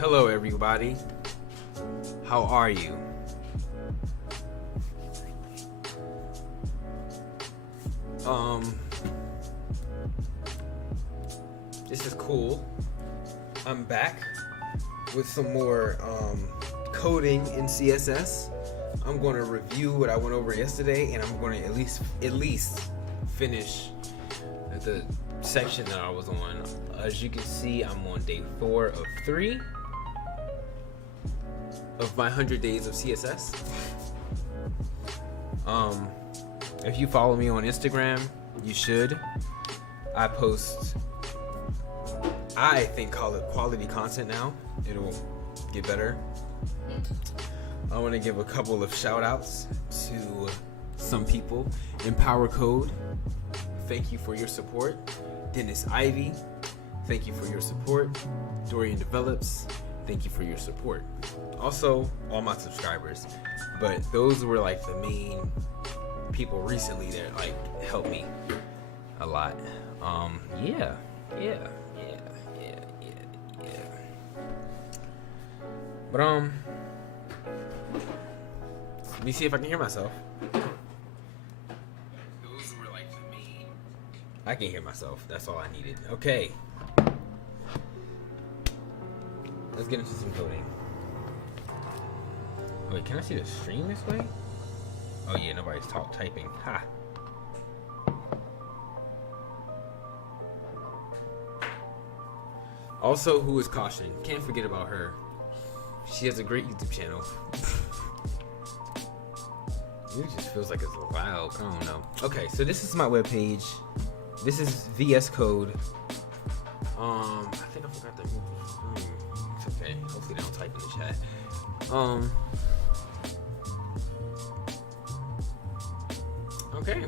Hello everybody, how are you? This is cool. I'm back with some more coding in CSS. I'm going to review what I went over yesterday, and I'm going to at least finish the section that I was on. As you can see, I'm on day 4 of 3 of my 100 days of CSS. If you follow me on Instagram, you should. I post, I think, call it quality content now. It'll get better. I want to give a couple of shout outs to some people. Empower Code, thank you for your support. Dennis Ivy, thank you for your support. Dorian Develops, thank you for your support. Also, all my subscribers. But those were like the main people recently that like helped me a lot. Yeah. But let me see if I can hear myself. Those were like the main. I can hear myself. That's all I needed. Okay. Let's get into some coding. Wait, can I see the stream this way? Oh yeah, nobody's typing. Ha. Also, who is Caution? Can't forget about her. She has a great YouTube channel. It just feels like it's loud. I don't know. Okay, so this is my webpage. This is VS Code. I think I forgot to move. It's okay. Hopefully they don't type in the chat. Okay.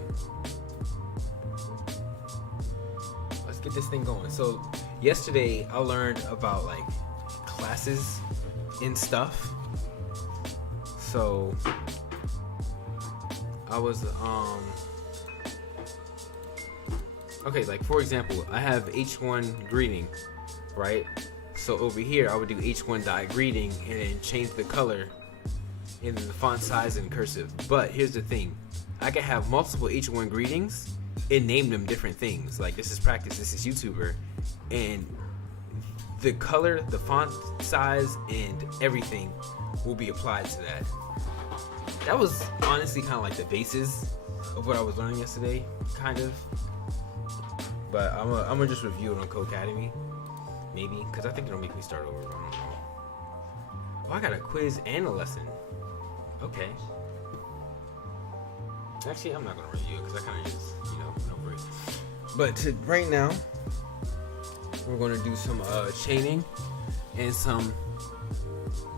Let's get this thing going. So yesterday I learned about like classes and stuff. So I was okay, like for example, I have H1 greeting, right? So over here I would do H1.greeting and then change the color and the font size and cursive. But here's the thing, I can have multiple H1 greetings and name them different things. Like this is practice, this is YouTuber, and the color, the font size, and everything will be applied to that. That was honestly kind of like the basis of what I was learning yesterday, kind of. But I'm gonna just review it on Codecademy, maybe, because I think it'll make me start over. I don't know. Oh, I got a quiz and a lesson. Okay. Actually, I'm not gonna review it because I kind of just, no break. But right now, we're gonna do some chaining and some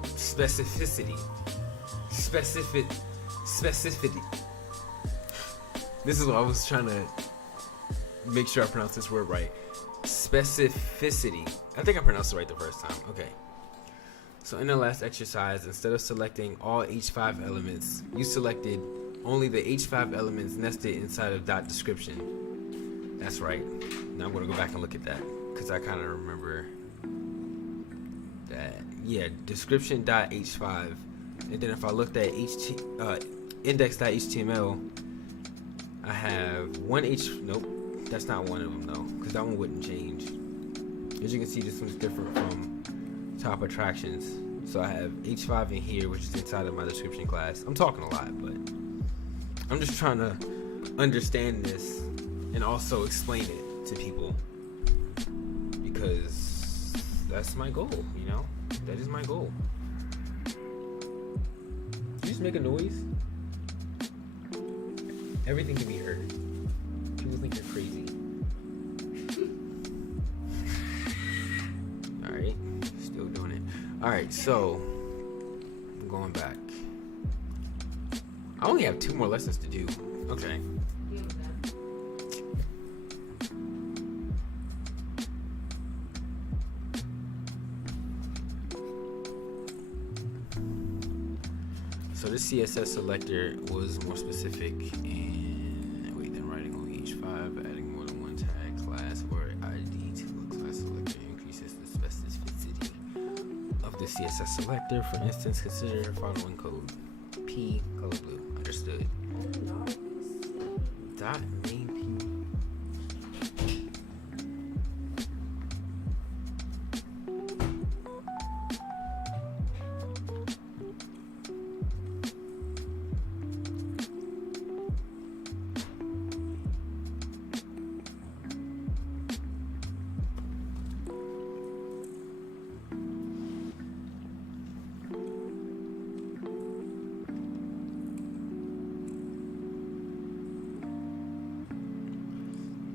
specificity. This is what I was trying to make sure I pronounce this word right. Specificity. I think I pronounced it right the first time. Okay. So in the last exercise, instead of selecting all H5 elements, you selected only the H5 elements nested inside of dot description. That's right. Now I'm going to go back and look at that because I kind of remember that. Yeah, description.h5. And then if I looked at index.html, I have nope, that's not one of them though, because that one wouldn't change. As you can see, this one's different from top attractions. So I have H5 in here, which is inside of my description class. I'm talking a lot, but I'm just trying to understand this and also explain it to people, because that's my goal, that is my goal. Did you just make a noise? Everything can be heard. People think you're crazy. Alright, still doing it. Alright, so I'm going back. I only have 2 more lessons to do. Okay. So this CSS selector was more specific and then writing only H5, adding more than one tag class or ID to a class selector increases the specificity of CSS selector. For instance, consider following code. P, color blue. Understood. Dot main P.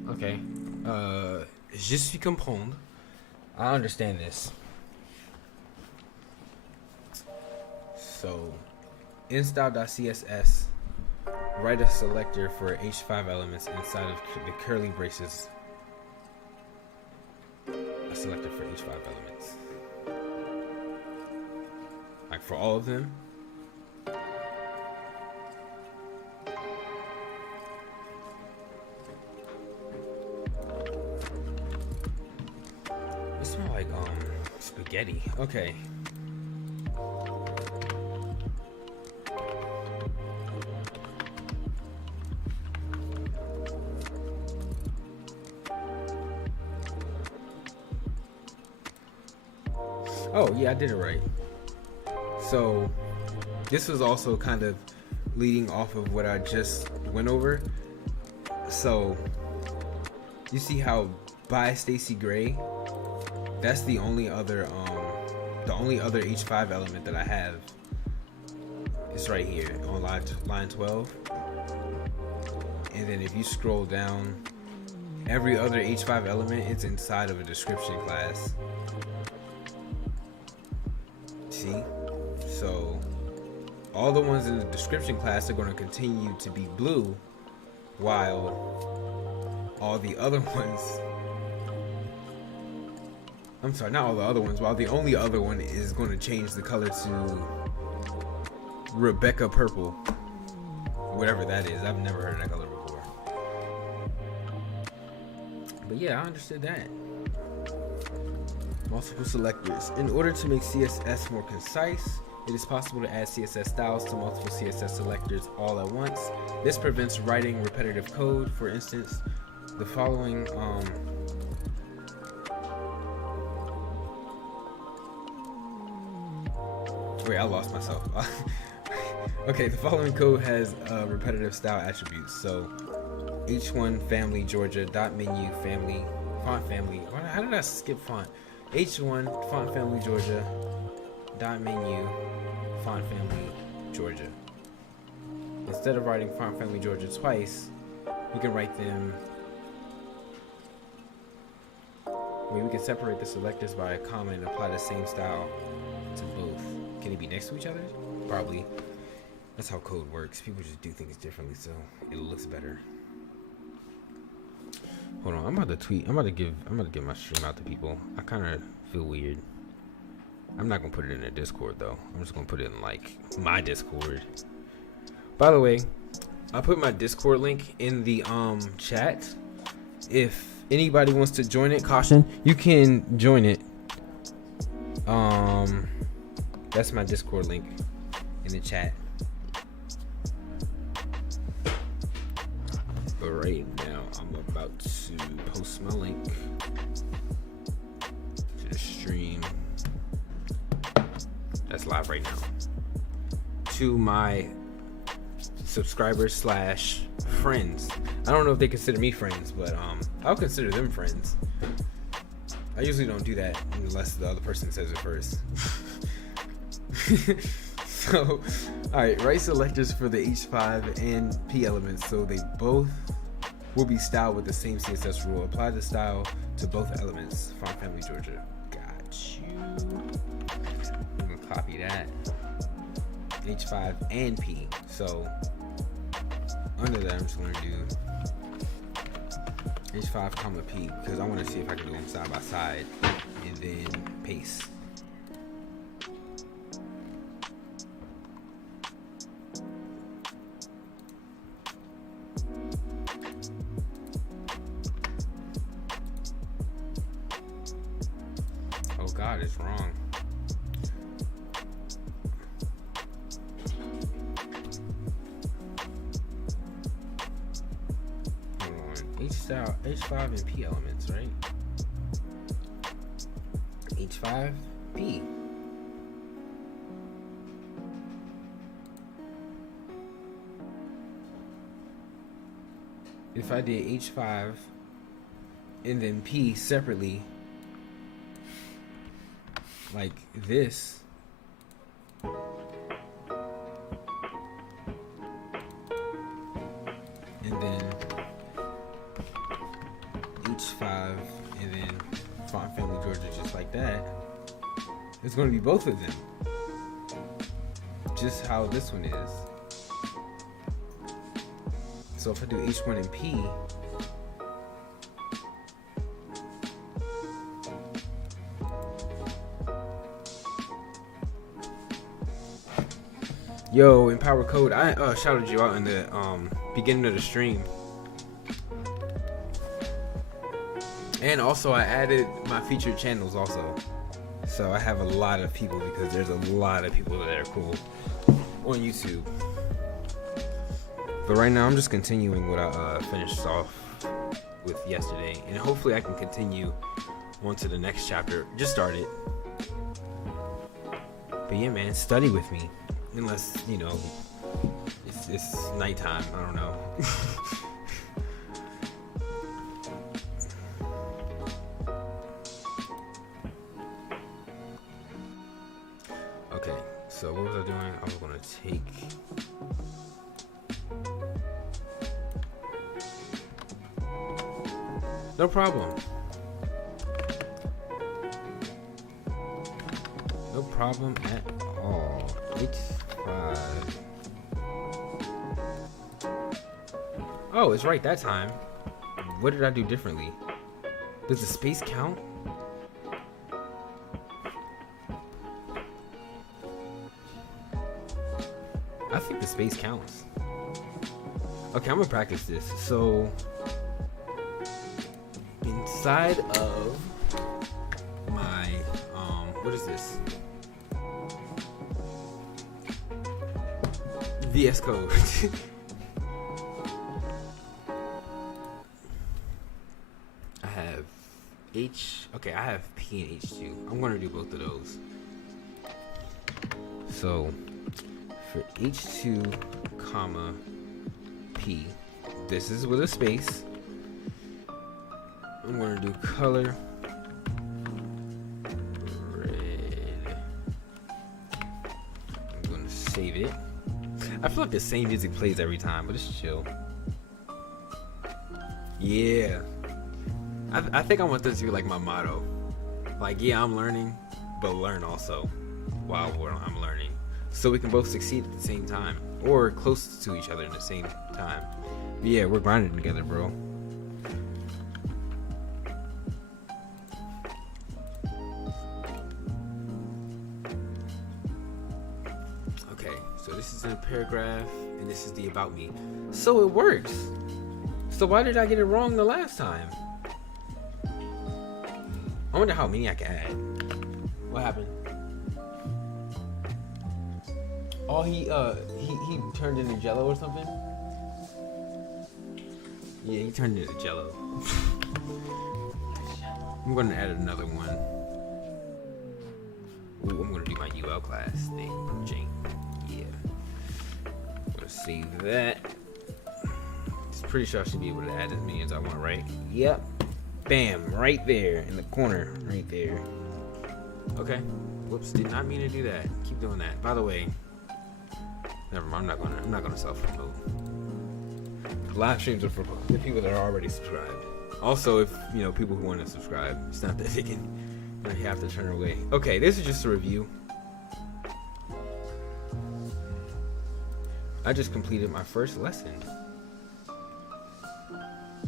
Okay. Je suis comprendre. I understand this. So, in style.css, write a selector for H5 elements inside of the curly braces. A selector for H5 elements. Like for all of them. It smells like spaghetti. Okay. Oh yeah, I did it right. So this was also kind of leading off of what I just went over. So you see how by Stacy Gray, that's the only other H5 element that I have. It's right here on line 12. And then if you scroll down, every other H5 element is inside of a description class. See? So all the ones in the description class are going to continue to be blue, while all the other ones, I'm sorry, not all the other ones, while the only other one is going to change the color to Rebecca Purple, whatever that is. I've never heard of that color before. But yeah, I understood that. Multiple selectors. In order to make CSS more concise, it is possible to add CSS styles to multiple CSS selectors all at once. This prevents writing repetitive code. For instance, the following wait, I lost myself. Okay, the following code has repetitive style attributes. So H1 family Georgia dot menu family font family. How did I skip font? H1 font family Georgia dot menu font family Georgia. Instead of writing font family Georgia twice, we can write them. We can separate the selectors by a comma and apply the same style to both. Can it be next to each other? Probably. That's how code works. People just do things differently, so it looks better. Hold on, I'm about to tweet. I'm about to give my stream out to people. I kind of feel weird. I'm not gonna put it in a Discord though. I'm just gonna put it in like my Discord. By the way, I put my Discord link in the chat. If anybody wants to join it, caution, you can join it. That's my Discord link in the chat. But right now, I'm about to post my link to the stream. That's live right now. To my subscribers / friends. I don't know if they consider me friends, but I'll consider them friends. I usually don't do that unless the other person says it first. So, alright, write selectors for the H5 and P elements so they both will be styled with the same CSS rule. Apply the style to both elements. Font family Georgia. Got you. I'm gonna copy that. H5 and P. So, under that, I'm just gonna do H5, comma P, because I want to see if I can do them side by side, and then paste. Oh God, it's wrong. style H5 and P elements, right? H5 P. If I did H5 and then P separately, like this, and then H5 and then font family Georgia just like that, it's going to be both of them, just how this one is. So if I do H1 and P, yo, in Power Code, I shouted you out in the beginning of the stream. And also I added my featured channels also. So I have a lot of people, because there's a lot of people that are cool on YouTube. But right now I'm just continuing what I finished off with yesterday, and hopefully I can continue on to the next chapter. Just started. But yeah, man, study with me. Unless, you know, it's nighttime. I don't know. Okay, so what was I doing? I was going to take... No problem. No problem at all. H5. Oh, it's right that time. What did I do differently? Does the space count? I think the space counts. Okay, I'm gonna practice this. So inside of my what is this? VS Code. I have okay, I have P and H2. I'm gonna do both of those. So for H2 comma P, this is with a space. I'm gonna do color red. I'm gonna save it. I feel like the same music plays every time, but it's chill. Yeah, I think I want this to be like my motto. Like, yeah, I'm learning, but learn also while I'm learning, so we can both succeed at the same time, or close to each other at the same time. But yeah, we're grinding together, bro. So this is in a paragraph, and this is the about me. So it works. So why did I get it wrong the last time? I wonder how many I can add. What happened? Oh, he turned into Jello or something? Yeah, he turned into Jello. I'm gonna add another one. Ooh, I'm gonna do my UL class thing. Jane. Yeah. I'm gonna save that. Just pretty sure I should be able to add as many as I want, right? Yep. Bam, right there in the corner, right there. Okay. Whoops, did not mean to do that. Keep doing that. By the way, never mind. I'm not gonna self-promote. Live streams are for the people that are already subscribed. Also, if you know people who want to subscribe, it's not that they have to turn away. Okay, this is just a review. I just completed my first lesson.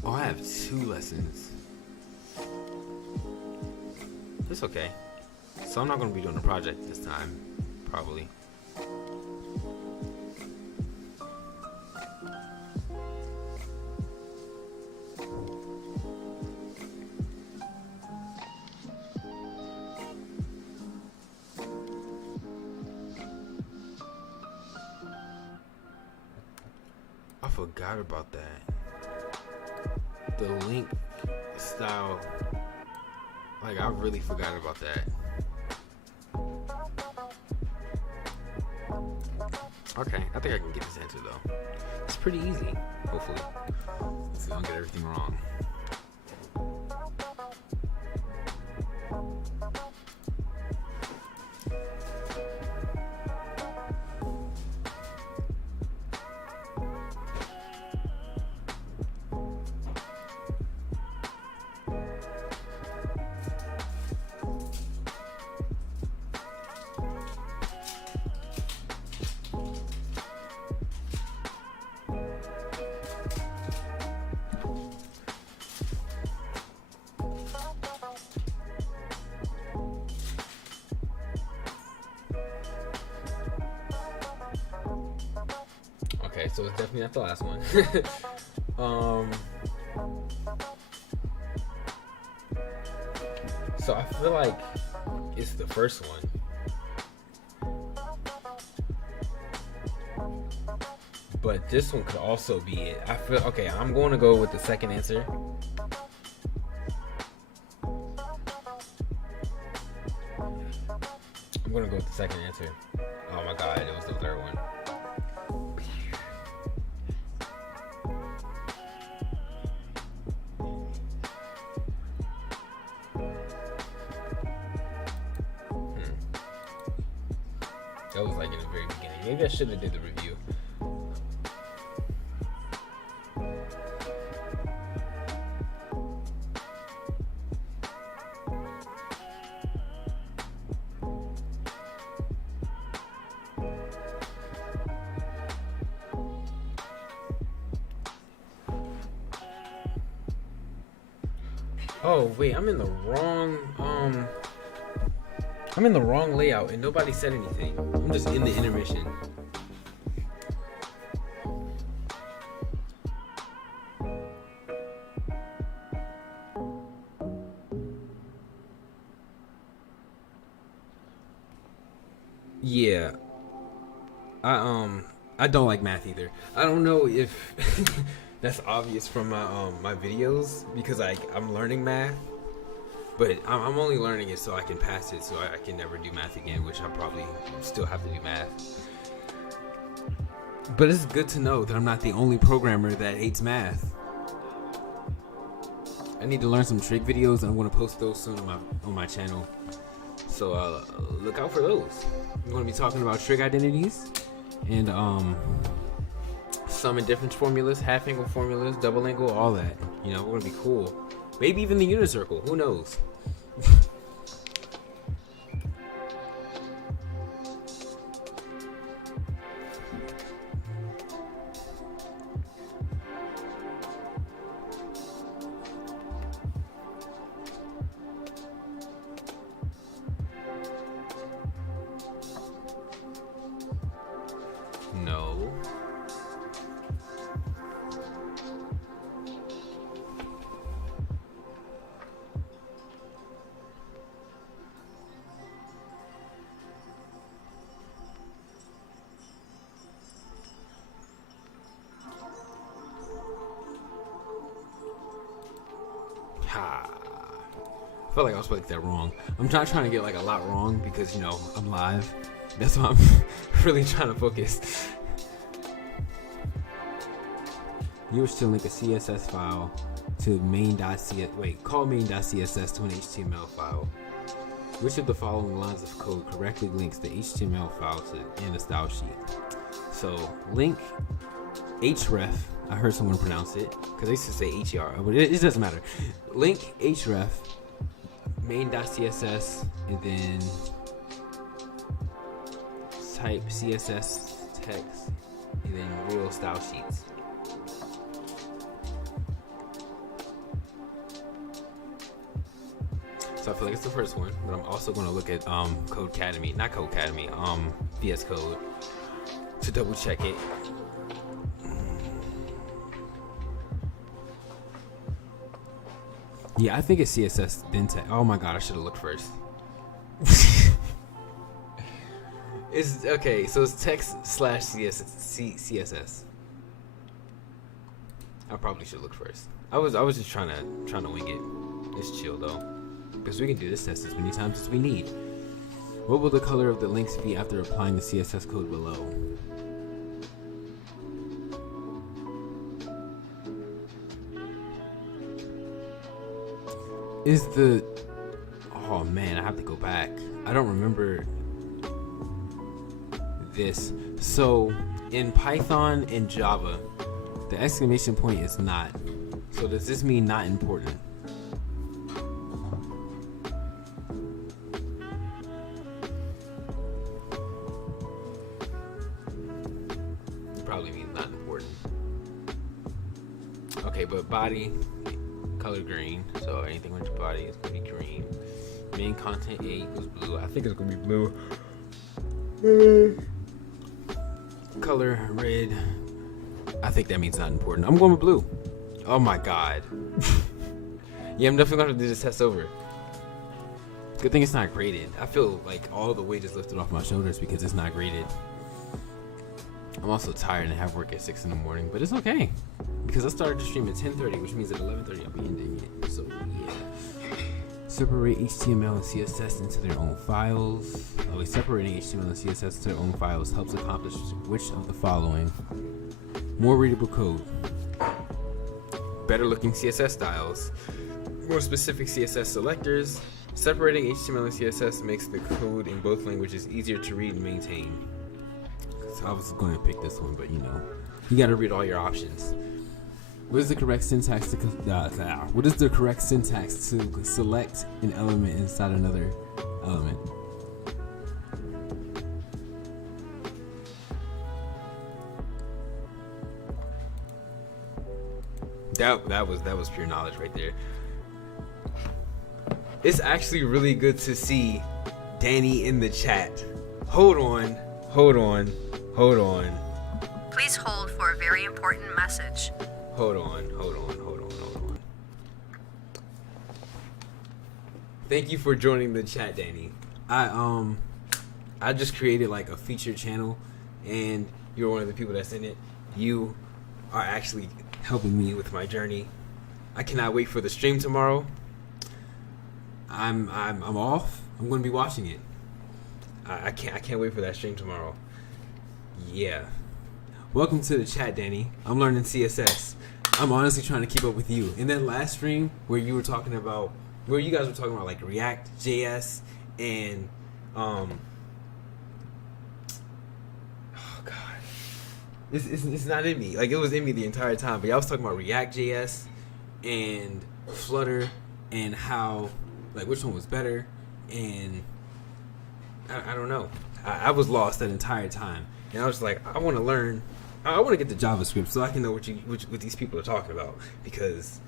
Oh, I have 2 lessons. It's okay. So I'm not going to be doing a project this time, probably. I forgot about that. the link style, like I really forgot about that. Okay, I think I can get this answer though. It's pretty easy, hopefully. Let's see, I don't get everything wrong. Okay, so it's definitely not the last one. So I feel like it's the first one. But this one could also be it. I feel okay, I'm going to go with the second answer. I'm going to go with the second answer. Oh my god, it was the third one. That was like in the very beginning. Maybe I should have did the review. Oh wait, I'm in the wrong layout and nobody said anything. I'm just in the intermission. Yeah. I don't like math either. I don't know if that's obvious from my videos because I'm learning math. But I'm only learning it so I can pass it, so I can never do math again, which I probably still have to do math. But it's good to know that I'm not the only programmer that hates math. I need to learn some trig videos, and I'm going to post those soon on my channel. So look out for those. I'm going to be talking about trig identities and sum and difference formulas, half angle formulas, double angle, all that. You know, we're going to be cool. Maybe even the unit circle. Who knows? No. I felt like I was supposed to get that wrong. I'm not trying to get like a lot wrong because, you know, I'm live. That's why I'm really trying to focus. You wish to link a CSS file to main.css. Wait, call main.css to an HTML file. Which of the following lines of code correctly links the HTML file to in a style sheet? So link href. I heard someone pronounce it because they used to say her, but it doesn't matter. Link href main.css and then type CSS text and then real style sheets. So I feel like it's the first one, but I'm also going to look at Codecademy, not Codecademy, VS Code to double check it. Yeah, I think it's CSS then text. Oh my god, I should have looked first. It's okay, so it's text slash CSS. I probably should look first. I was just trying to wing it. It's chill though, because we can do this test as many times as we need. What will the color of the links be after applying the CSS code below? Is the... Oh man, I have to go back. I don't remember this. So in Python and Java, the exclamation point is not. So does this mean not important? It probably means not important. Okay, but body color green. So anything with your body is gonna be green. Main content A equals blue. I think it's gonna be blue. Color red. I think that means not important. I'm going with blue. Oh my god. Yeah, I'm definitely gonna have to do this test over. Good thing it's not graded. I feel like all the weight is lifted off my shoulders because it's not graded. I'm also tired and have work at 6 in the morning, but it's okay because I started to stream at 10:30, which means at 11:30 I'll be ending it. So yeah. Separate HTML and CSS into their own files. Separating HTML and CSS to their own files helps accomplish which of the following? More readable code, better looking CSS styles, more specific CSS selectors. Separating HTML and CSS makes the code in both languages easier to read and maintain. So I was going to pick this one, but you know, you got to read all your options. What is the correct syntax to select an element inside another element? That was pure knowledge right there. It's actually really good to see Danny in the chat. Hold on. Please hold for a very important message. Hold on. Thank you for joining the chat, Danny. I just created like a featured channel, and you're one of the people that's in it. You are actually helping me with my journey. I cannot wait for the stream tomorrow. I'm off. I'm gonna be watching it. I can't wait for that stream tomorrow. Yeah. Welcome to the chat, Danny. I'm learning CSS. I'm honestly trying to keep up with you. In that last stream where you guys were talking about like React JS and oh god, it's not in me. Like, it was in me the entire time, but y'all was talking about React JS and Flutter and how, like, which one was better, and I don't know. I was lost that entire time, and I was like, I want to learn. I want to get to JavaScript so I can know what these people are talking about, because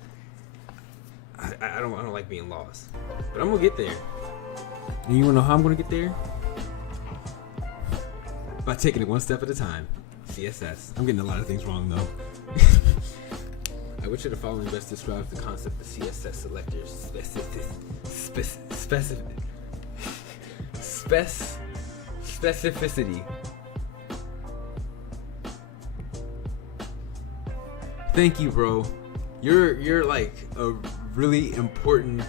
I don't like being lost. But I'm gonna get there. And you wanna know how I'm gonna get there? By taking it one step at a time. CSS. I'm getting a lot of things wrong though. Which of the following best describes the concept of CSS selectors? Specificity. Thank you, bro. You're like a really important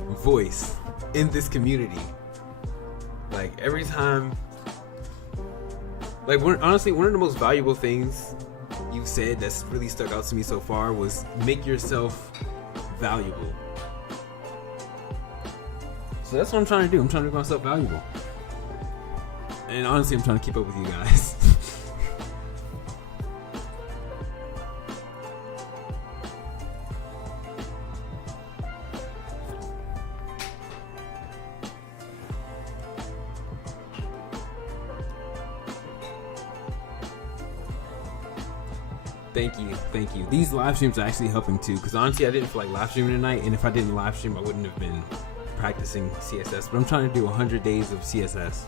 voice in this community. Like, every time, like, honestly, one of the most valuable things you said that's really stuck out to me so far was make yourself valuable. So that's what I'm trying to do. I'm trying to make myself valuable. And honestly, I'm trying to keep up with you guys. Thank you. These live streams are actually helping too, because honestly, I didn't feel like live streaming tonight, and if I didn't live stream, I wouldn't have been practicing CSS. But I'm trying to do 100 days of CSS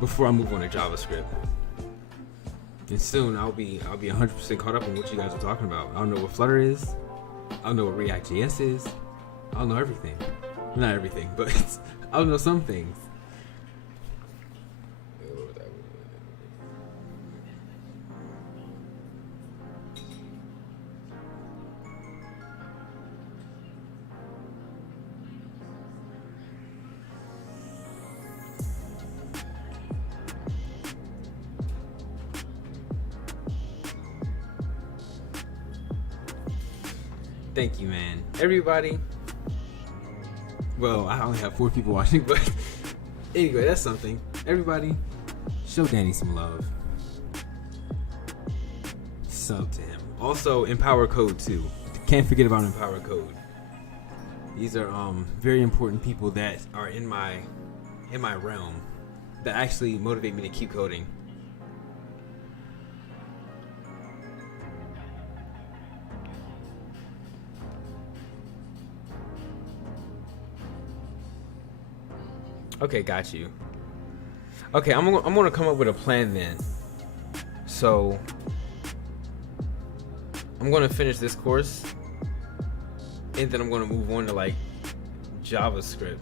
before I move on to JavaScript. And soon I'll be 100% caught up on what you guys are talking about. I don't know what Flutter is. I don't know what React JS is. I don't know everything. Not everything, but I don't know some things. Thank you, man. Everybody. Well, I only have 4 people watching, but anyway, that's something. Everybody, show Danny some love. Sub to him. Also, Empower Code too. Can't forget about Empower Code. These are very important people that are in my realm that actually motivate me to keep coding. Okay, got you. Okay, I'm gonna come up with a plan then. So I'm gonna finish this course, and then I'm gonna move on to like JavaScript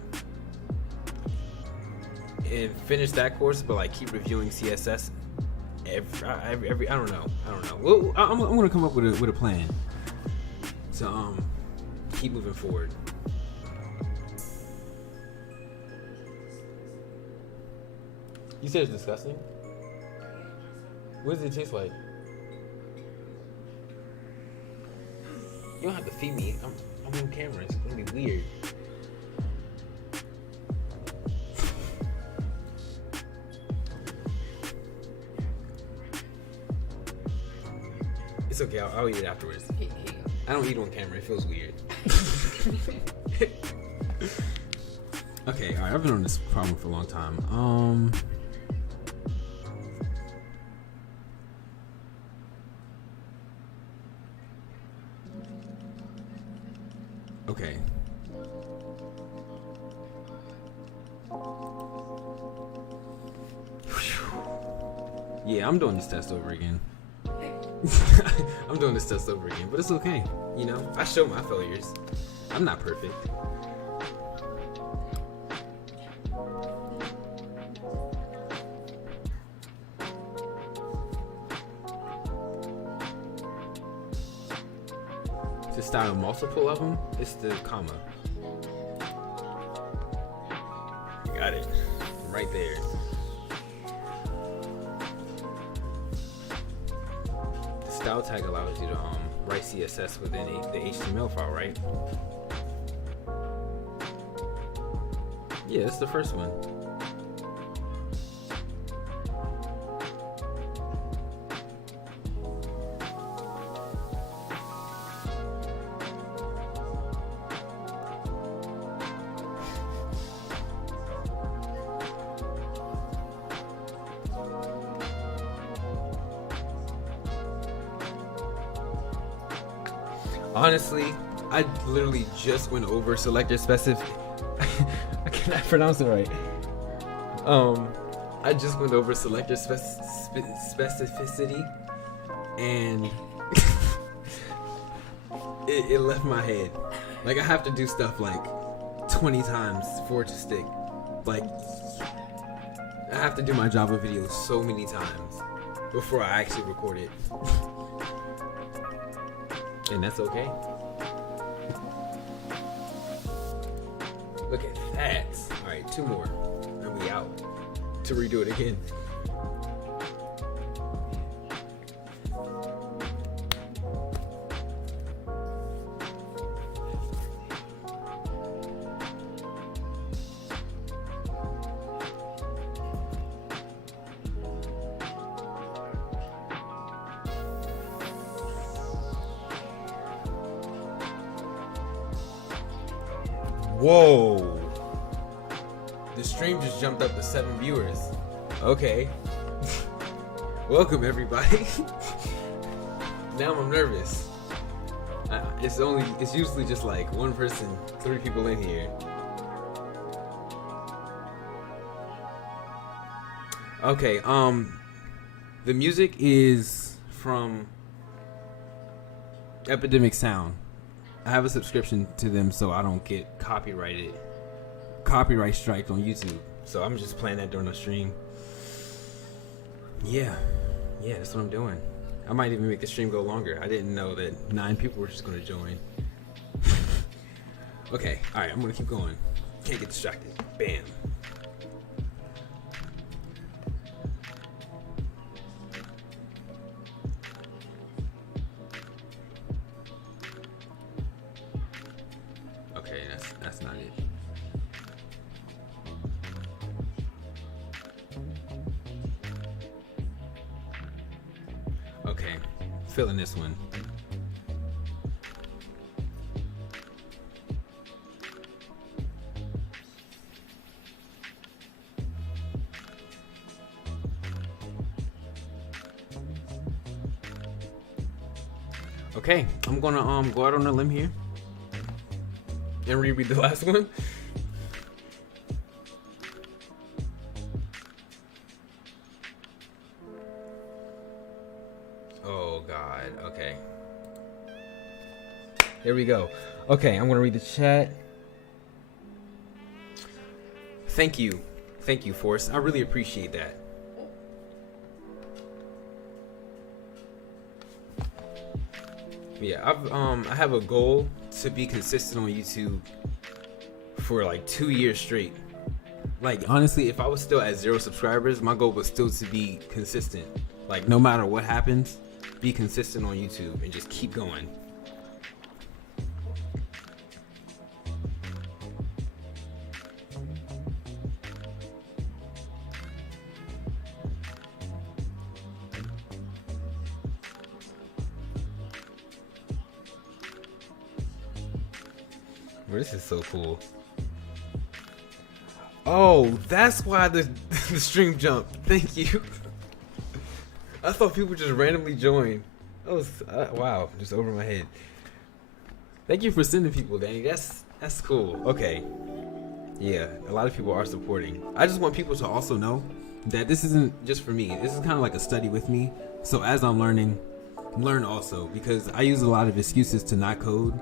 and finish that course, but like keep reviewing CSS every I don't know. Well, I'm gonna come up with a plan to keep moving forward. You said it's disgusting? What does it taste like? You don't have to feed me. I'm on camera. It's gonna be weird. It's okay. I'll eat it afterwards. I don't eat on camera. It feels weird. Okay. All right. I've been on this problem for a long time. Okay. Yeah, I'm doing this test over again. I'm doing this test over again, but it's okay. You know, I show my failures. I'm not perfect. To style multiple of them, it's the comma. You got it. Right there. The style tag allows you to write CSS within the HTML file, right? Yeah, that's the first one. Honestly, I literally just went over selector specific. I cannot pronounce it right. I just went over selector specificity, and it left my head. Like I have to do stuff like 20 times for it to stick. Like I have to do my Java videos so many times before I actually record it. And that's okay. Look at that. Alright, 2 more. And we out. To redo it again. Whoa. The stream just jumped up to 7 viewers. Okay. Welcome everybody. Now I'm nervous. It's usually just like 1 person, 3 people in here. Okay, the music is from Epidemic Sound. I have a subscription to them so I don't get copyright striked on YouTube. So I'm just playing that during the stream. Yeah, that's what I'm doing. I might even make the stream go longer. I didn't know that 9 people were just gonna join. Okay, alright, I'm gonna keep going. Can't get distracted. Bam. feeling this one. Okay, I'm gonna go out on a limb here and reread the last one. Oh God, okay. Here we go. Okay, I'm gonna read the chat. Thank you, Force. I really appreciate that. Yeah, I have a goal to be consistent on YouTube for like 2 years straight. Like honestly, if I was still at 0 subscribers, my goal was still to be consistent. Like no matter what happens, be consistent on YouTube and just keep going. This is so cool. Oh, that's why the stream jumped. Thank you. I thought people just randomly joined. That was wow, just over my head. Thank you for sending people, Danny. That's cool. Okay. Yeah, a lot of people are supporting. I just want people to also know that this isn't just for me. This is kind of like a study with me. So as I'm learning, learn also, because I use a lot of excuses to not code,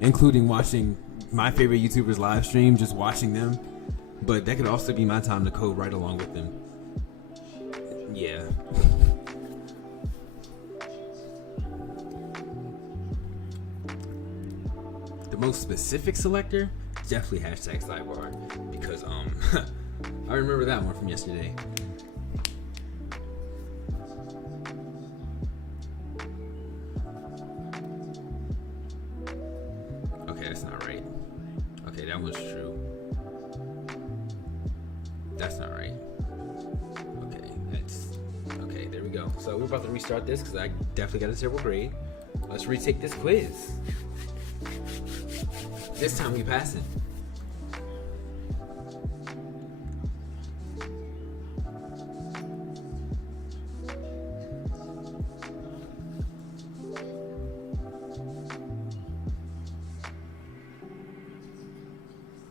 including watching my favorite YouTubers live stream, just watching them. But that could also be my time to code right along with them. Yeah. The most specific selector, definitely hashtag sidebar, because I remember that one from yesterday. Okay, that's not right. Okay, that one's true. That's not right. Okay, okay, there we go. So we're about to restart this because I definitely got a terrible grade. Let's retake this quiz. This time we pass it.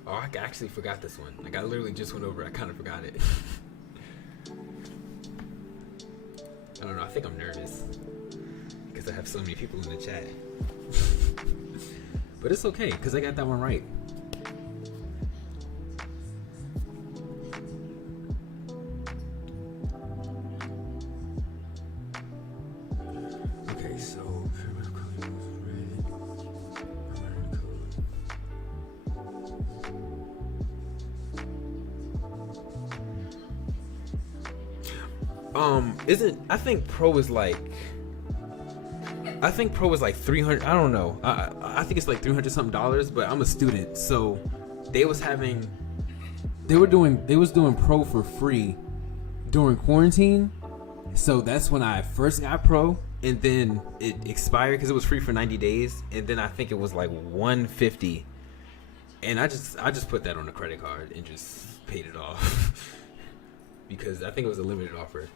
Oh, I actually forgot this one. Like I literally just went over it. I kind of forgot it. I don't know. I think I'm nervous because I have so many people in the chat. But it's okay because I got that one right. Okay, so I think Pro is like 300. I don't know. I think it's like $300 something, but I'm a student, so they was doing Pro for free during quarantine. So that's when I first got Pro, and then it expired because it was free for 90 days, and then I think it was like $150, and I just put that on a credit card and just paid it off because I think it was a limited offer.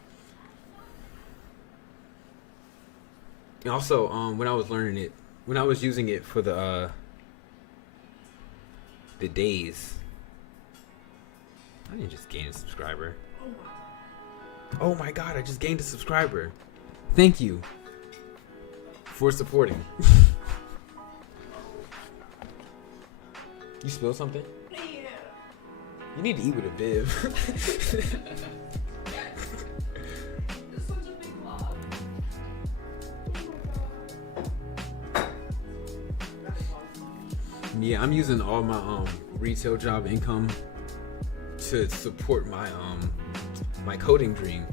And also, when I was learning it, when I was using it for the days, I didn't just gain a subscriber. Oh my god, I just gained a subscriber. Thank you for supporting. You spilled something? Yeah. You need to eat with a bib. It's such a big vlog. Yeah, I'm using all my retail job income to support my my coding dream.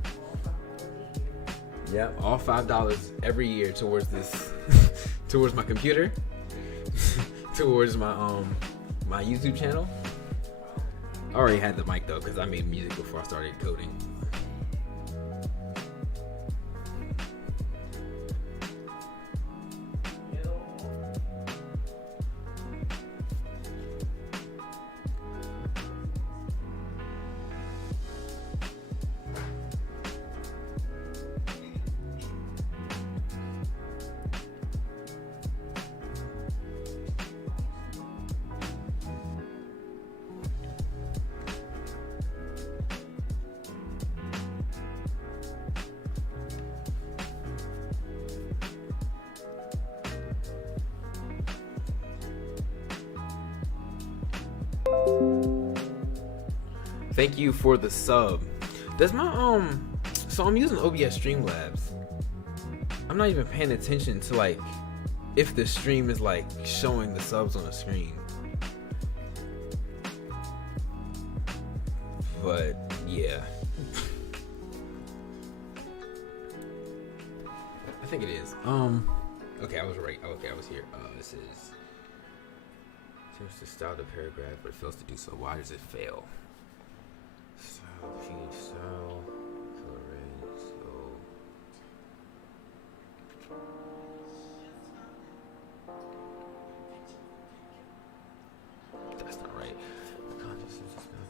Yeah, all $5 every year towards this, towards my computer, towards my my YouTube channel. I already had the mic though because I made music before I started coding. Thank you for the sub. Does my so I'm using OBS Streamlabs. I'm not even paying attention to like if the stream is like showing the subs on the screen. But yeah. I think it is. Okay, I was right. Okay, I was here. This is seems to style the paragraph, but it fails to do so. Why does it fail? Style, page style, color red, so. That's not right. The context is just not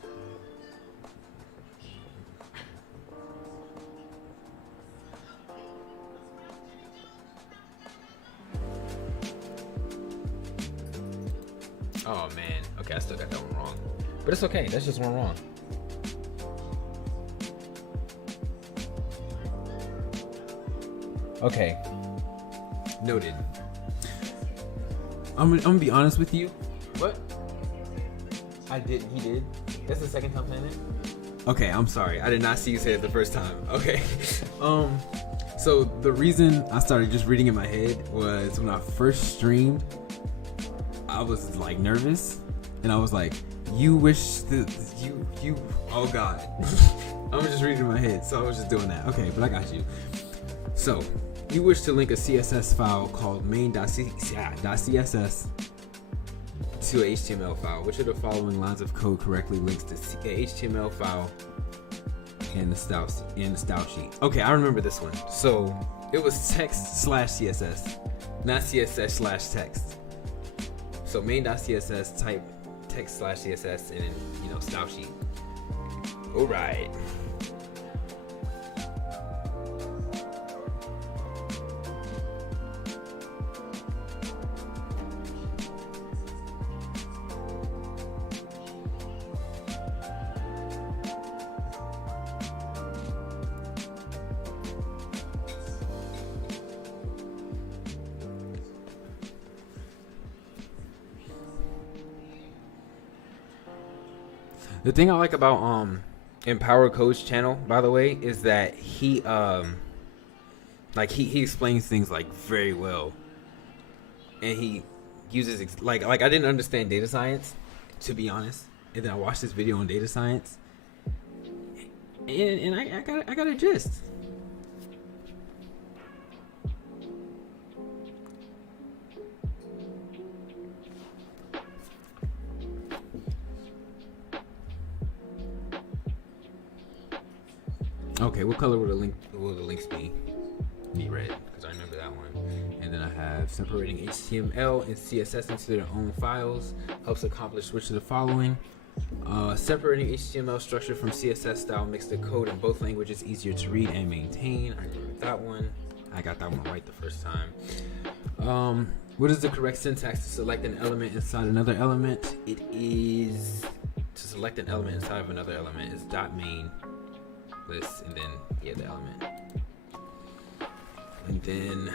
Oh man. Okay, I still got that one wrong. But it's okay, that's just one wrong. Okay. Noted. I'm gonna be honest with you. What? I did. He did. That's the second time saying it. Okay, I'm sorry. I did not see you say it the first time. Okay. So the reason I started just reading in my head was when I first streamed, I was like nervous, and I was like, "You wish that you oh god." I'm just reading in my head, so I was just doing that. Okay, but I got you. So you wish to link a CSS file called main.css to an HTML file. Which of the following lines of code correctly links to a HTML file and the style sheet? Okay, I remember this one. So it was text/CSS, not CSS/text. So main.css, type text/CSS, and then style sheet. All right. The thing I like about Empower Code's channel, by the way, is that he he explains things like very well, and he uses like I didn't understand data science, to be honest, and then I watched this video on data science, and I got a gist. Okay, what color will the links be? Be red, because I remember that one. And then I have separating HTML and CSS into their own files helps accomplish which of the following? Separating HTML structure from CSS style makes the code in both languages easier to read and maintain. I remember that one. I got that one right the first time. What is the correct syntax to select an element inside another element? It is to select an element inside of another element is .main. This and then the element, and then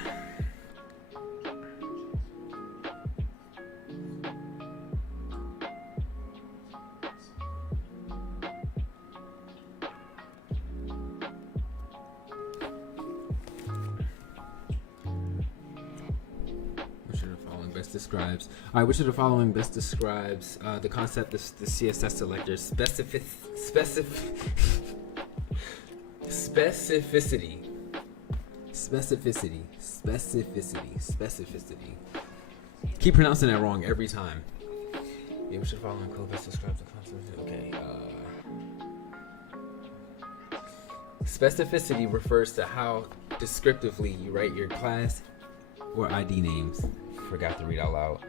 which of the following best describes? All right, which of the following best describes the concept of the CSS selector specificity. Keep pronouncing that wrong every time. Yeah, we should follow in code best describes the concept. Okay. Specificity refers to how descriptively you write your class or ID names. Forgot to read out loud.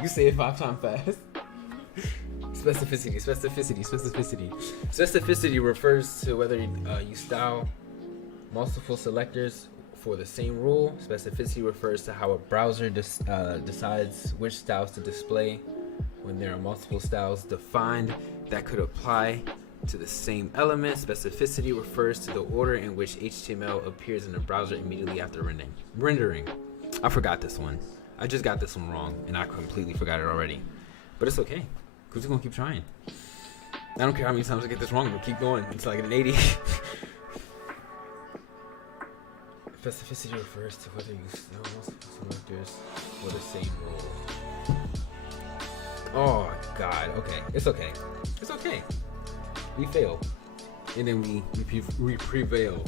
You say it 5 times fast. Specificity. Specificity refers to whether you style multiple selectors for the same rule. Specificity refers to how a browser decides which styles to display when there are multiple styles defined that could apply to the same element. Specificity refers to the order in which HTML appears in the browser immediately after rendering. I forgot this one. I just got this one wrong, and I completely forgot it already. But it's okay, because we're going to keep trying. I don't care how many times I get this wrong, we'll keep going until I get an 80. Specificity refers to whether you sell multiple selectors for the same role. Oh, God. Okay. It's okay. It's okay. We fail. And then we prevail.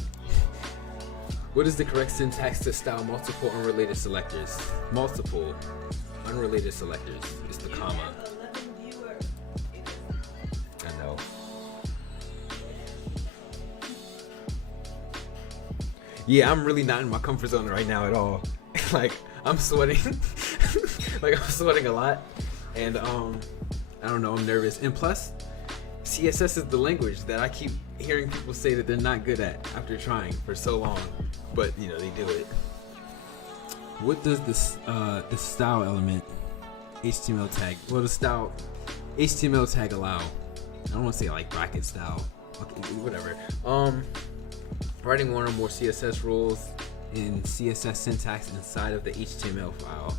What is the correct syntax to style multiple unrelated selectors? Multiple unrelated selectors. It's the comma. I know. Yeah, I'm really not in my comfort zone right now at all. Like, I'm sweating. Like, I'm sweating a lot. And, I don't know, I'm nervous. And plus, CSS is the language that I keep hearing people say that they're not good at after trying for so long. But, you know, they do it. What does this the style element HTML tag, well, the style HTML tag allow? I don't want to say like bracket style. Okay, whatever. Writing one or more CSS rules in CSS syntax inside of the HTML file.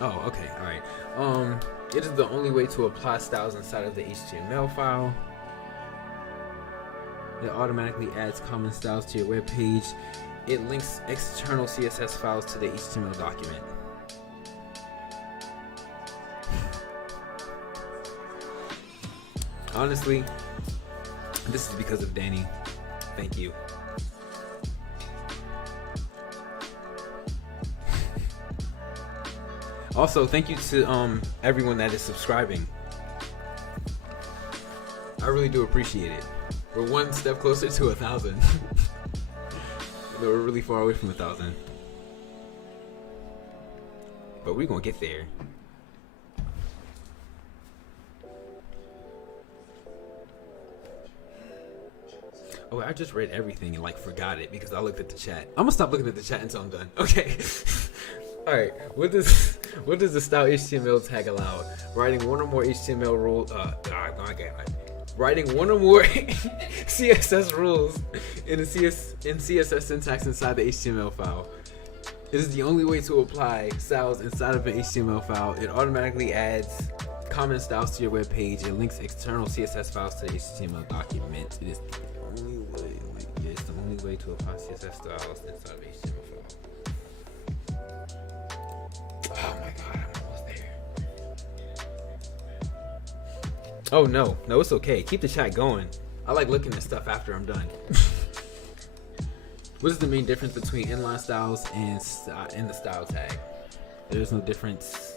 Oh, okay, alright. It is the only way to apply styles inside of the HTML file. It automatically adds common styles to your web page. It links external CSS files to the HTML document. Honestly, this is because of Danny. Thank you. Also, thank you to everyone that is subscribing. I really do appreciate it. We're one step closer to 1,000. We're really far away from 1,000. But we're gonna get there. Oh, I just read everything and like forgot it because I looked at the chat. I'm gonna stop looking at the chat until I'm done. Okay. All right. What does the style HTML tag allow? Writing one or more HTML rules. Writing one or more CSS rules in CSS syntax inside the HTML file. It is the only way to apply styles inside of an HTML file. It automatically adds common styles to your web page. It links external CSS files to the HTML document. It is the only way. It's the only way to apply CSS styles inside of HTML file. Oh my god, I'm almost there. Oh no, it's okay. Keep the chat going. I like looking at stuff after I'm done. What is the main difference between inline styles and the style tag? There's no difference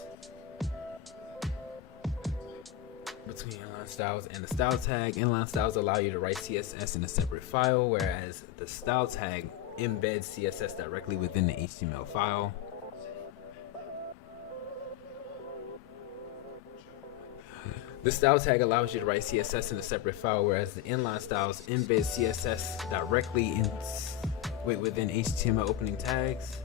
between inline styles and the style tag. Inline styles allow you to write CSS in a separate file, whereas the style tag embeds CSS directly within the HTML file. The style tag allows you to write CSS in a separate file, whereas the inline styles embed CSS directly within HTML opening tags.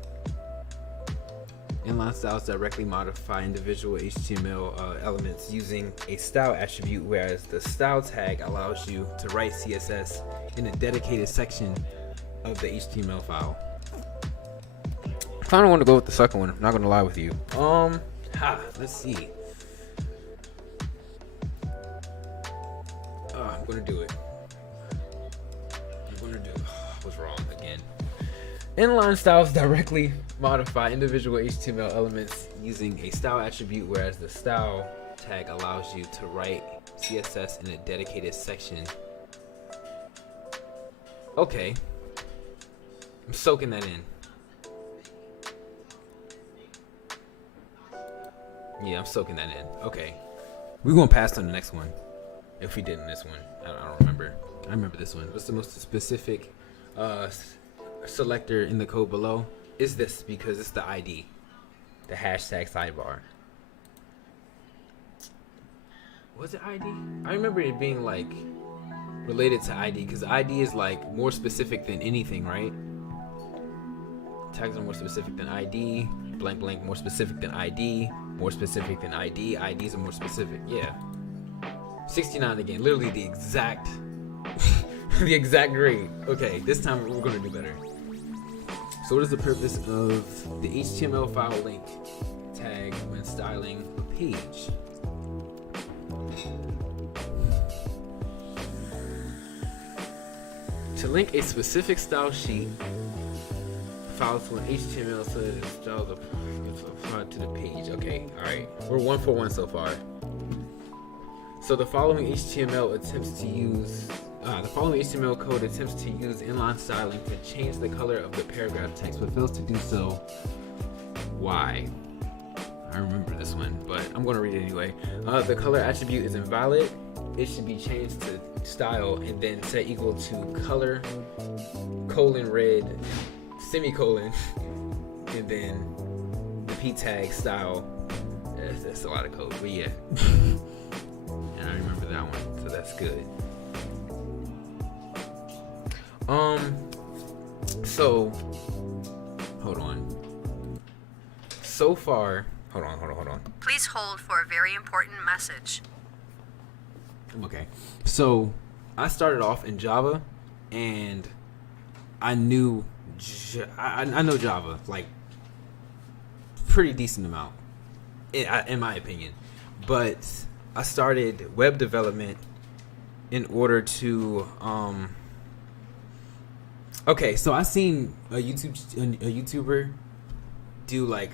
Inline styles directly modify individual HTML elements using a style attribute, whereas the style tag allows you to write CSS in a dedicated section of the HTML file. I kind of want to go with the second one. I'm not gonna lie with you. Let's see. I'm gonna do it. What's wrong again? Inline styles directly modify individual HTML elements using a style attribute, whereas the style tag allows you to write CSS in a dedicated section. Okay. I'm soaking that in. Yeah, I'm soaking that in. Okay. We're going to pass on the next one. If we did in this one. I don't remember. I remember this one. What's the most specific selector in the code below? Is this because it's the ID. The hashtag sidebar. Was it ID? I remember it being like related to ID because ID is like more specific than anything, right? Tags are more specific than ID. Blank blank more specific than ID. More specific than ID. IDs are more specific. Yeah. 69 again. Literally the exact The exact grade. Okay, this time we're gonna do better. So what is the purpose of the HTML file link tag when styling a page? To link a specific style sheet file to an HTML so that it styles applied to the page. Okay, alright. We're 1 for 1 so far. So the following HTML code attempts to use inline styling to change the color of the paragraph text, but fails to do so. Why? I remember this one, but I'm going to read it anyway. The color attribute is invalid. It should be changed to style and then set equal to color, red, semicolon, and then the p tag style. That's a lot of code, but yeah. And I remember that one, so that's good. So hold on. So far, hold on. Please hold for a very important message. Okay. So I started off in Java, and I knew I know Java like pretty decent amount, in my opinion. But I started web development in order to okay, so I seen a YouTuber do like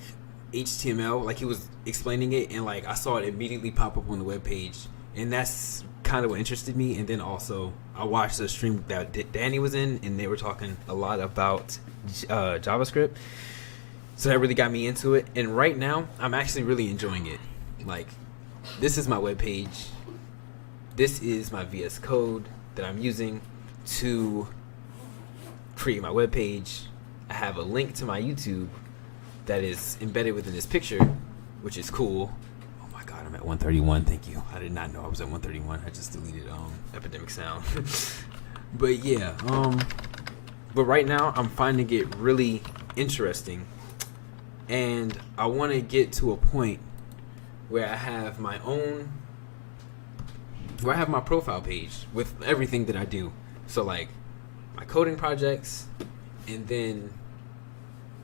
HTML, like he was explaining it, and like I saw it immediately pop up on the web page, and that's kind of what interested me. And then also I watched a stream that Danny was in, and they were talking a lot about JavaScript, so that really got me into it. And right now I'm actually really enjoying it. Like, this is my web page. This is my VS Code that I'm using to create my web page. I have a link to my YouTube that is embedded within this picture, which is cool. Oh my god, I'm at 131. Thank you. I did not know I was at 131. I just deleted Epidemic Sound. But yeah, but right now I'm finding it really interesting, and I want to get to a point where I have my profile page with everything that I do. So like my coding projects, and then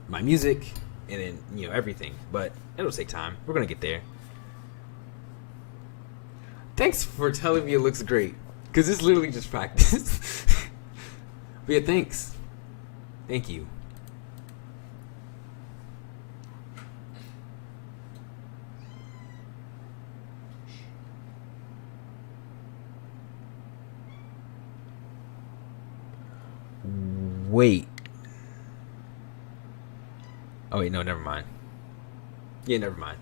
my music, and then, you know, everything. But it'll take time. We're gonna get there. Thanks for telling me it looks great, because it's literally just practice. But yeah, thanks. Thank you. Wait. Oh wait, no, never mind. Yeah, never mind.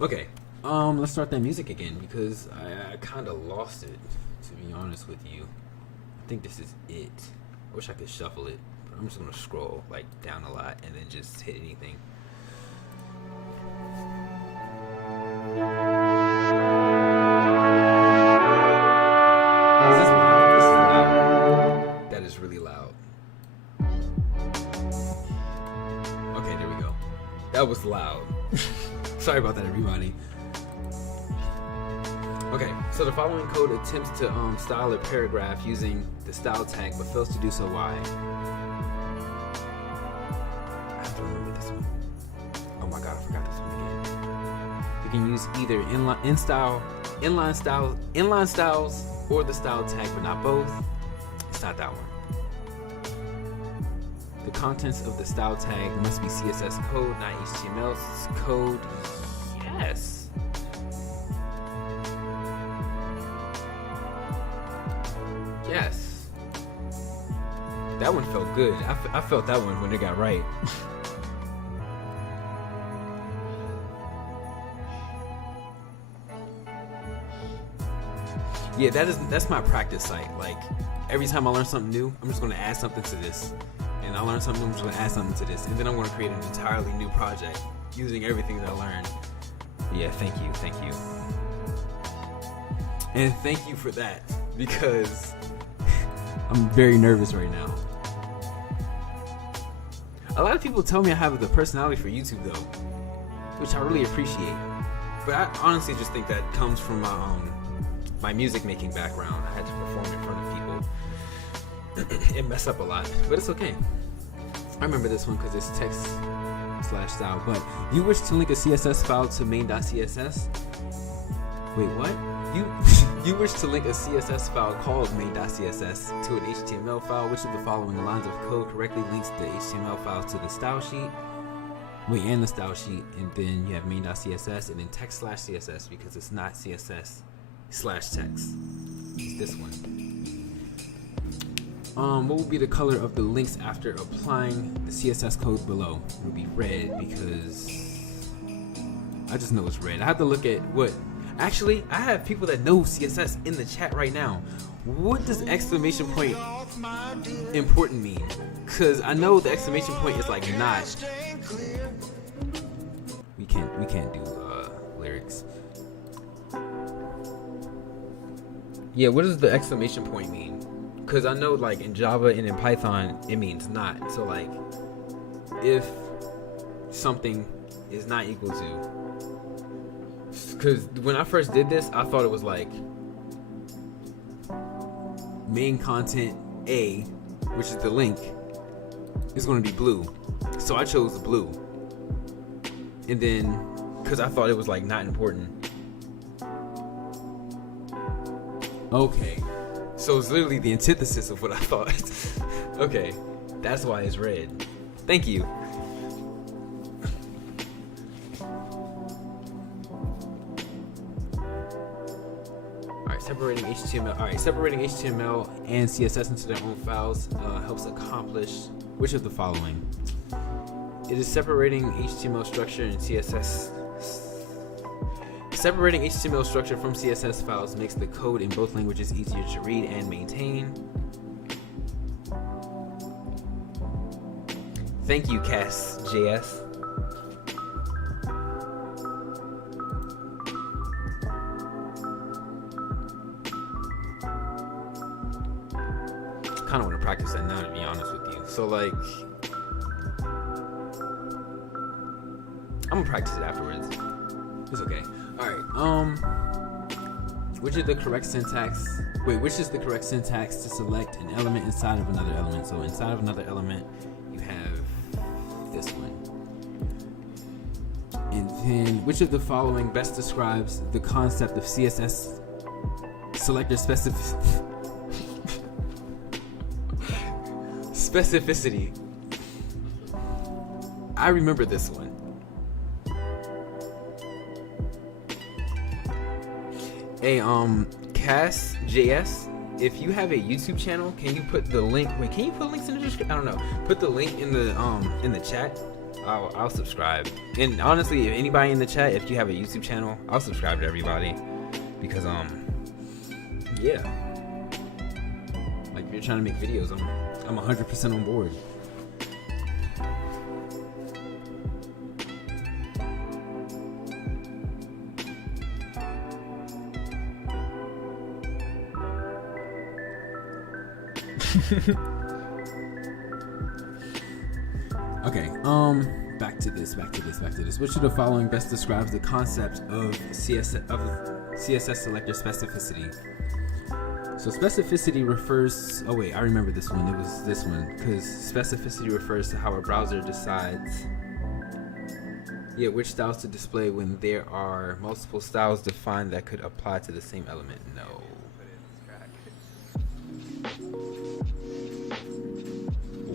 Okay. Let's start that music again, because I kind of lost it, to be honest with you. I think this is it. I wish I could shuffle it, but I'm just gonna scroll like down a lot and then just hit anything. Is this loud? This is loud. That is really loud. Okay, there we go. That was loud. Sorry about that, everybody. Okay, so the following code attempts to style a paragraph using the style tag, but fails to do so. Why? I have to remember this one. Oh my god, I forgot this one again. You can use either inline styles, or the style tag, but not both. It's not that one. The contents of the style tag must be CSS code, not HTML code. Yes. Yes. That one felt good. I felt that one when it got right. Yeah, that's my practice site. Like, every time I learn something new, I'm just going to add something to this. And I learn something new, I'm just going to add something to this. And then I'm going to create an entirely new project using everything that I learned. Yeah, thank you. And thank you for that, because I'm very nervous right now. A lot of people tell me I have the personality for YouTube though, which I really appreciate. But I honestly just think that comes from my music making background. I had to perform in front of people. it mess up a lot, but it's okay. I remember this one because it's text/style. But you wish to link a CSS file to main.css. Wait, what? You wish to link a CSS file called main.css to an HTML file. Which of the following lines of code correctly links the HTML file to the style sheet? Wait, and the style sheet, and then you have main.css and then text/CSS because it's not CSS/text. It's this one. What would be the color of the links after applying the CSS code below? It would be red because I just know it's red. I have to look at what. Actually, I have people that know CSS in the chat right now. What does exclamation point important mean? Cause I know the exclamation point is like not. We can't do lyrics. Yeah, what does the exclamation point mean? Cause I know like in Java and in Python it means not. So like if something is not equal to. Cause when I first did this, I thought it was like main content A, which is the link, is going to be blue. So I chose the blue. And then, cause I thought it was like not important. Okay. So it's literally the antithesis of what I thought. Okay. That's why it's red. Thank you. Separating HTML. Alright, separating HTML and CSS into their own files helps accomplish which of the following? It is separating HTML structure and CSS. Separating HTML structure from CSS files makes the code in both languages easier to read and maintain. Thank you, Cass.js. I kind of want to practice that now, to be honest with you. So like I'm gonna practice it afterwards. It's okay. Alright, which is the correct syntax to select an element inside of another element? So inside of another element you have this one. And then which of the following best describes the concept of CSS selector specificity? I remember this one. Hey, Cass.js, if you have a YouTube channel, can you put the link? Wait, can you put links in the description? I don't know. Put the link in the chat. I'll subscribe. And honestly, if anybody in the chat, if you have a YouTube channel, I'll subscribe to everybody because yeah. Like if you're trying to make videos, I'm 100% on board. Okay, back to this. Which of the following best describes the concept of CSS selector specificity? So specificity refers, oh wait, I remember this one. It was this one, because specificity refers to how a browser decides which styles to display when there are multiple styles defined that could apply to the same element. No.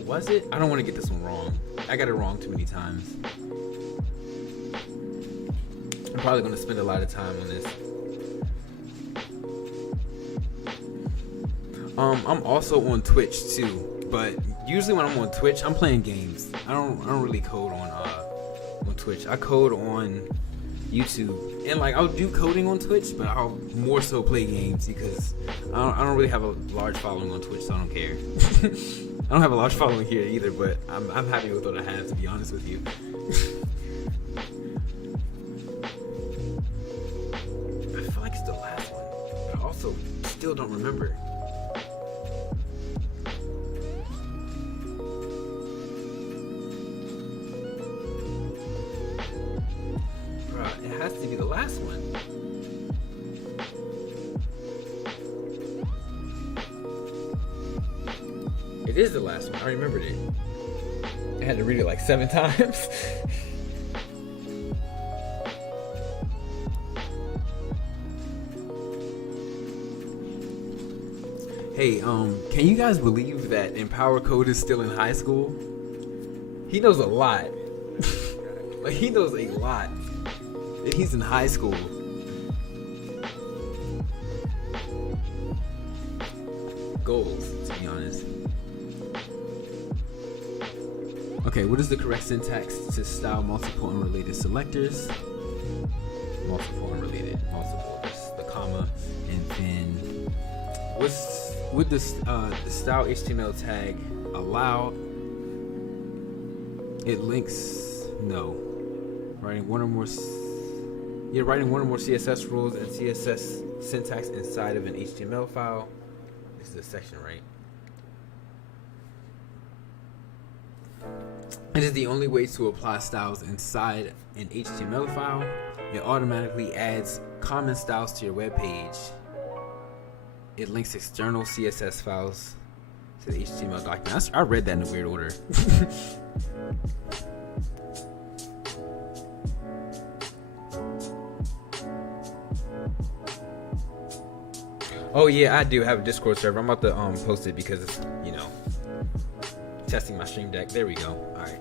Was it? I don't want to get this one wrong. I got it wrong too many times. I'm probably going to spend a lot of time on this. I'm also on Twitch too, but usually when I'm on Twitch, I'm playing games. I don't really code on Twitch. I code on YouTube, and like I'll do coding on Twitch, but I'll more so play games because I don't really have a large following on Twitch, so I don't care. I don't have a large following here either, but I'm happy with what I have, to be honest with you. I feel like it's the last one, but I also still don't remember. Bruh, it has to be the last one. It is the last one. I remembered it. I had to read it like 7 times. Hey, can you guys believe that Empower Code is still in high school? He knows a lot. Like, he knows a lot. And he's in high school. Goals, to be honest. Okay, what is the correct syntax to style multiple unrelated selectors? Multiple unrelated, multiple, just the comma, and then would the style HTML tag allow? It links no. Writing one or more CSS rules and CSS syntax inside of an HTML file. This is a section, right? It is the only way to apply styles inside an HTML file. It automatically adds common styles to your web page. It links external CSS files to the HTML document. I read that in a weird order. Oh yeah, I do have a Discord server. I'm about to post it because it's, you know, testing my stream deck. There we go. All right.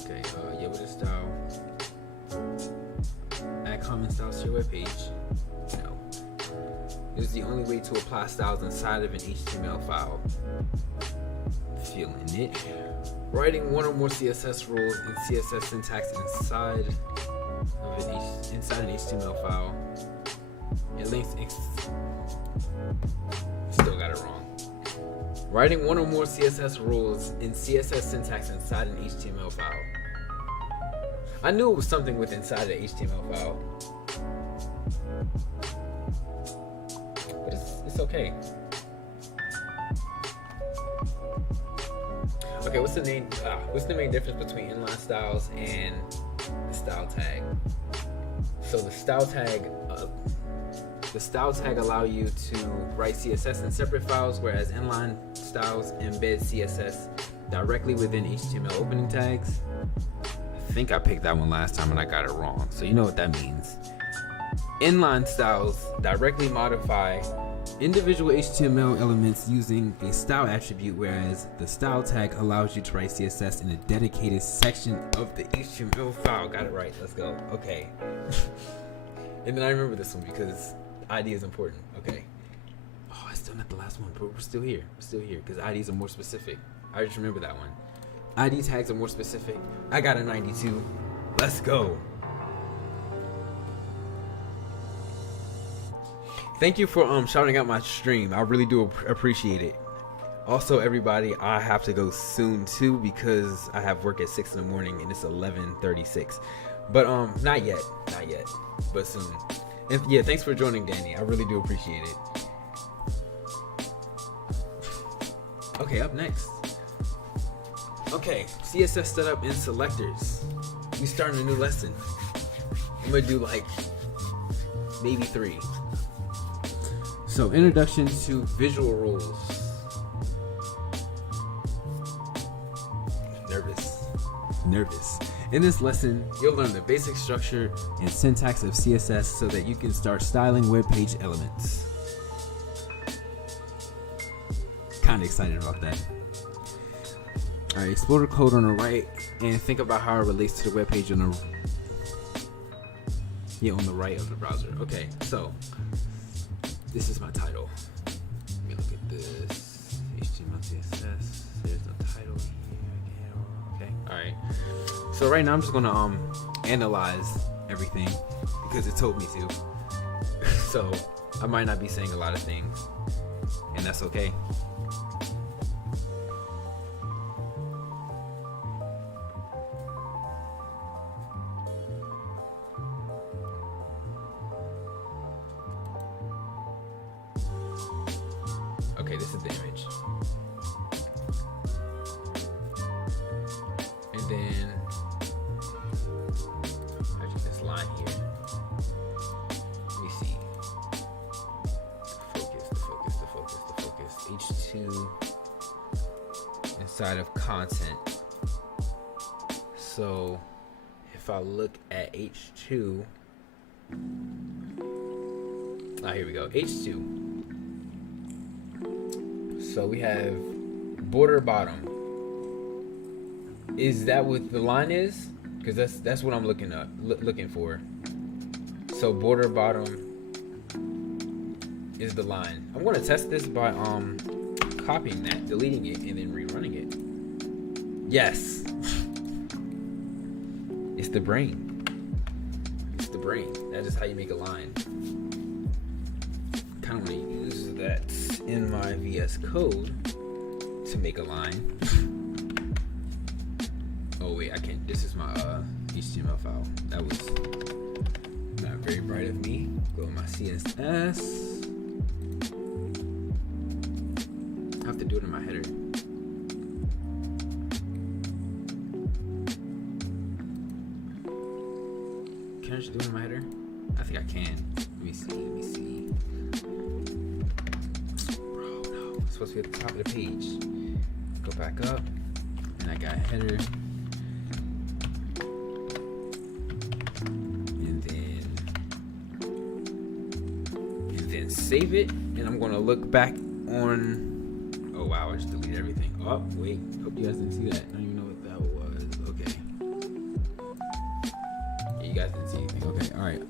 Okay. Yeah, with a style. Add common styles to your web page. No. It is the only way to apply styles inside of an HTML file. Feeling it. Writing one or more CSS rules and CSS syntax inside an HTML file. It links. Still got it wrong. Writing one or more CSS rules and CSS syntax inside an HTML file. I knew it was something with inside an HTML file, but it's okay. Okay, what's the main difference between inline styles and the style tag? So the style tag allow you to write CSS in separate files, whereas inline styles embed CSS directly within HTML opening tags. I think I picked that one last time and I got it wrong, so you know what that means. Inline styles directly modify individual HTML elements using a style attribute, whereas the style tag allows you to write CSS in a dedicated section of the HTML file. Got it right. Let's go. Okay. And then I remember this one because ID is important. Okay. Oh, I still not the last one, but we're still here. We're still here because IDs are more specific. I just remember that one. ID tags are more specific. I got a 92. Let's go. Thank you for shouting out my stream. I really do appreciate it. Also, everybody, I have to go soon too because I have work at 6 in the morning and it's 11:36. But not yet, but soon. And yeah, thanks for joining, Danny. I really do appreciate it. Okay, up next. Okay, CSS setup and selectors. We starting a new lesson. I'm gonna do like maybe 3. So, introduction to visual rules. Nervous. In this lesson, you'll learn the basic structure and syntax of CSS so that you can start styling web page elements. Kind of excited about that. Alright, explore the code on the right and think about how it relates to the web page on the right of the browser. Okay, so this is my title. Let me look at this. HTML, CSS. There's no title here. Okay. Alright. So right now I'm just gonna analyze everything because it told me to. So I might not be saying a lot of things, and that's okay. Okay, this is the image. And then side of content. So if I look at H2, here we go, H2. So we have border bottom. Is that what the line is? Because that's what I'm looking for. So border bottom is the line. I'm gonna test this by copying that, deleting it, and then rerunning it. Yes. It's the brain. It's the brain. That is how you make a line. Kind of want to use that in my VS Code to make a line. Oh wait, I can't. This is my HTML file. That was not very bright of me. Go to my CSS. I have to do it in my header. Can I just do it in my header? I think I can. Let me see. Bro, no. It's supposed to be at the top of the page. Go back up. And I got header. And then save it. And I'm going to look back on... Oh, wow. I just deleted everything. Oh, wait. Hope you guys didn't see that. I don't even know what that was. Okay. You guys didn't see anything. Okay, all right.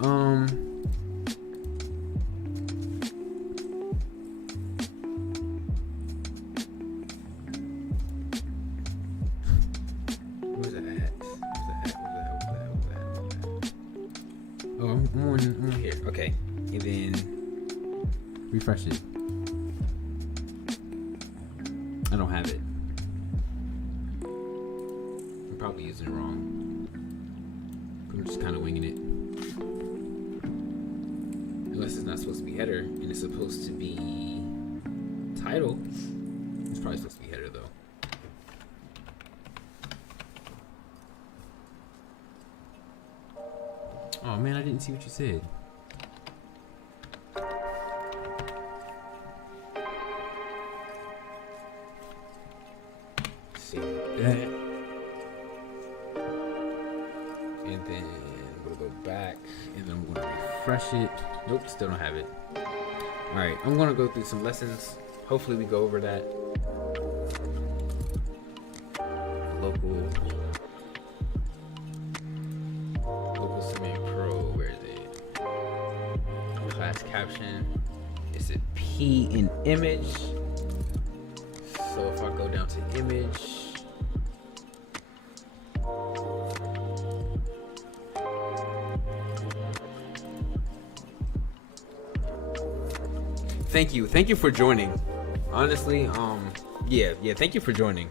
Where's that at? Oh, I'm on here. Okay, and then refresh it. I don't have it. I'm probably using it wrong. I'm just kind of winging it. Unless it's not supposed to be header and it's supposed to be title. It's probably supposed to be header though. Oh man, I didn't see what you said. See that. And then I'm gonna go back and then I'm gonna refresh it. Nope, still don't have it. Alright, I'm gonna go through some lessons. Hopefully we go over that. Local Summary Pro, where is it? Class caption. Is it P in image? So if I go down to image, thank you for joining. Honestly, yeah, thank you for joining.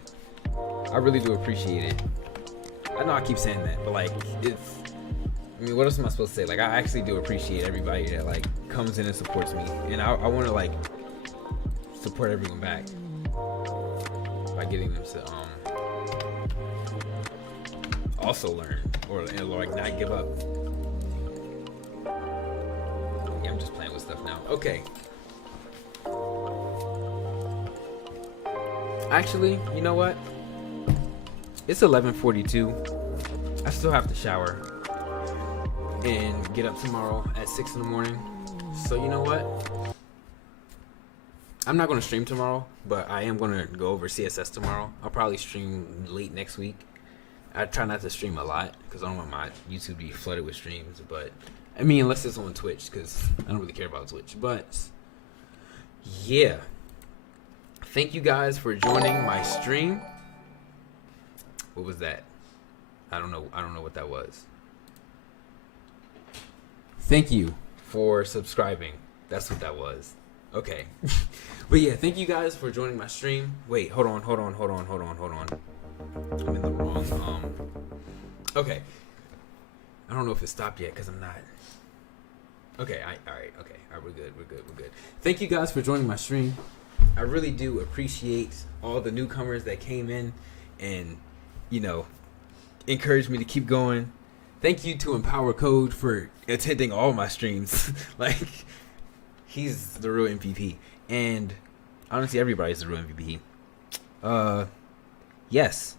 I really do appreciate it. I know I keep saying that, but like, I mean, what else am I supposed to say? Like, I actually do appreciate everybody that like comes in and supports me, and I want to like support everyone back by getting them to also learn or like not give up. Yeah, I'm just playing with stuff now. Okay. Actually, you know what? It's 11:42. I still have to shower and get up tomorrow at 6 in the morning. So you know what? I'm not going to stream tomorrow, but I am going to go over CSS tomorrow. I'll probably stream late next week. I try not to stream a lot because I don't want my YouTube to be flooded with streams. But I mean, unless it's on Twitch, because I don't really care about Twitch. But yeah, thank you guys for joining my stream. What was that? I don't know what that was. Thank you for subscribing. That's what that was. Okay. But yeah, thank you guys for joining my stream. Wait, hold on. I'm in the wrong okay. I don't know if it stopped yet because I'm not. Okay, all right, we're good. Thank you guys for joining my stream. I really do appreciate all the newcomers that came in and, you know, encouraged me to keep going. Thank you to Empower Code for attending all my streams. Like, he's the real MVP. And honestly, everybody's the real MVP. yes,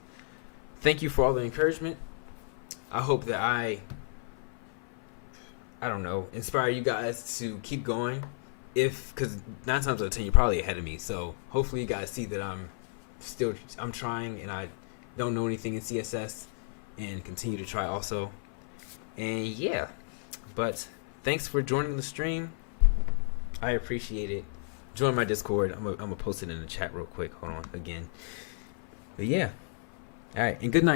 thank you for all the encouragement. I hope that I don't know, inspire you guys to keep going. Because 9 times out of 10, you're probably ahead of me. So hopefully you guys see that I'm trying and I don't know anything in CSS and continue to try also. And yeah, but thanks for joining the stream. I appreciate it. Join my Discord. I'm gonna post it in the chat real quick. Hold on again. But yeah. All right. And good night.